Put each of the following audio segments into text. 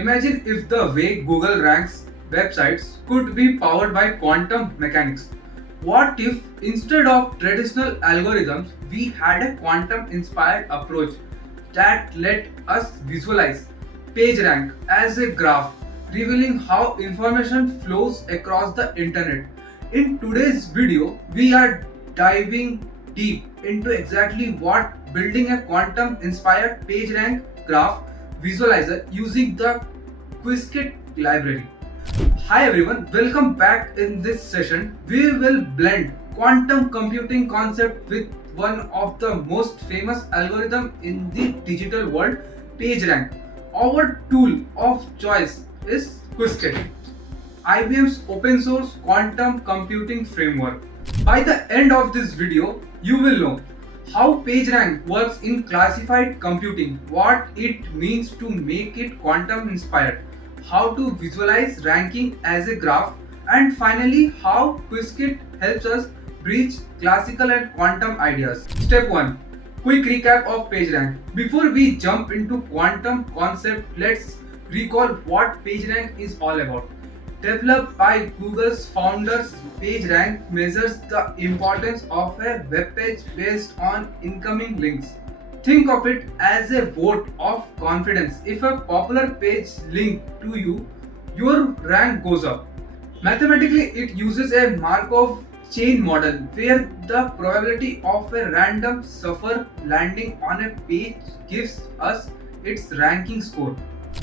Imagine if the way Google ranks websites could be powered by quantum mechanics. What if instead of traditional algorithms, we had a quantum inspired approach that let us visualize PageRank as a graph, revealing how information flows across the internet? In today's video, we are diving deep into exactly what building a quantum inspired PageRank graph visualizer using the Qiskit library. Hi everyone, welcome back. In this session, we will blend quantum computing concept with one of the most famous algorithm in the digital world, PageRank. Our tool of choice is Qiskit, IBM's open source quantum computing framework. By the end of this video, you will know how PageRank works in classified computing, what it means to make it quantum inspired, how to visualize ranking as a graph, and finally how Qiskit helps us bridge classical and quantum ideas. Step 1. Quick recap of PageRank. Before we jump into quantum concept, let's recall what PageRank is all about. Developed by Google's founders, PageRank measures the importance of a web page based on incoming links. Think of it as a vote of confidence. If a popular page link to you, your rank goes up. Mathematically, it uses a Markov chain model where the probability of a random surfer landing on a page gives us its ranking score.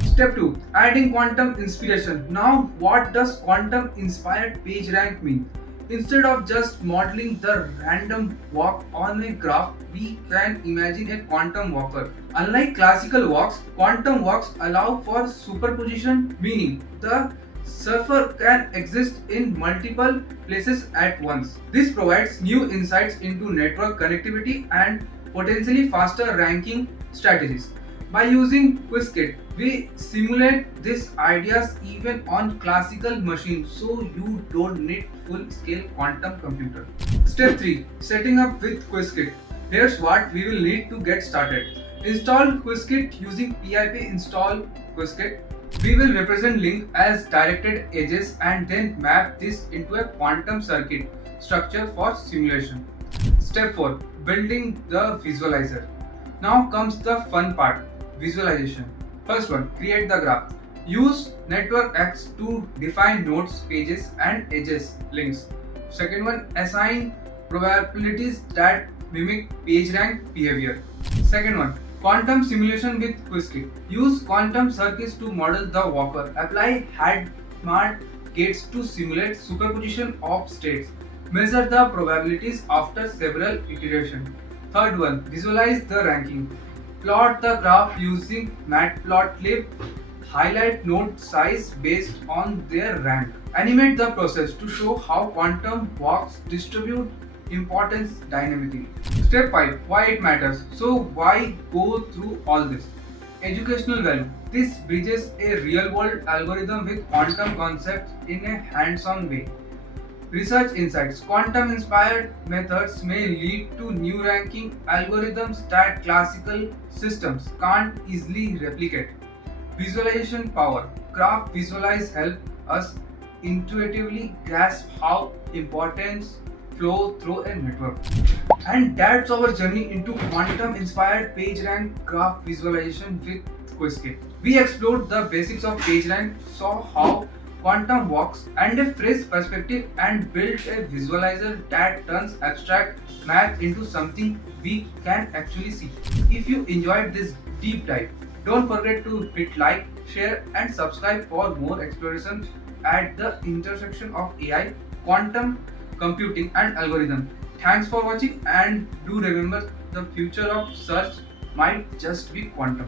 Step 2. Adding quantum inspiration. Now, what does quantum inspired PageRank mean? Instead of just modeling the random walk on a graph, we can imagine a quantum walker. Unlike classical walks, quantum walks allow for superposition, meaning the surfer can exist in multiple places at once. This provides new insights into network connectivity and potentially faster ranking strategies. By using Qiskit, we simulate these ideas even on classical machines, so you don't need full-scale quantum computer. Step 3. Setting up with Qiskit. Here's what we will need to get started. Install Qiskit using pip install Qiskit. We will represent link as directed edges and then map this into a quantum circuit structure for simulation. Step 4. Building the visualizer. Now comes the fun part, visualization. First one, create the graph. Use network X to define nodes, pages and edges links. Second one, assign probabilities that mimic PageRank behavior. Second one, quantum simulation with Qiskit. Use quantum circuits to model the walker. Apply Hadamard gates to simulate superposition of states. Measure the probabilities after several iterations. Third one, visualize the ranking. Plot the graph using matplotlib. Highlight node size based on their rank. Animate the process to show how quantum walks distribute importance dynamically. Step 5. Why it matters. So why go through all this? Educational value. This bridges a real-world algorithm with quantum concepts in a hands-on way. Research insights. Quantum inspired methods may lead to new ranking algorithms that classical systems can't easily replicate. Visualization power. Graph visualize help us intuitively grasp how importance flow through a network. And that's our journey into quantum inspired PageRank graph visualization with Qiskit. We explored the basics of PageRank, saw how quantum walks and a fresh perspective, and built a visualizer that turns abstract math into something we can actually see. If you enjoyed this deep dive, don't forget to hit like, share and subscribe for more explorations at the intersection of AI, quantum computing and algorithm. Thanks for watching, and do remember, the future of search might just be quantum.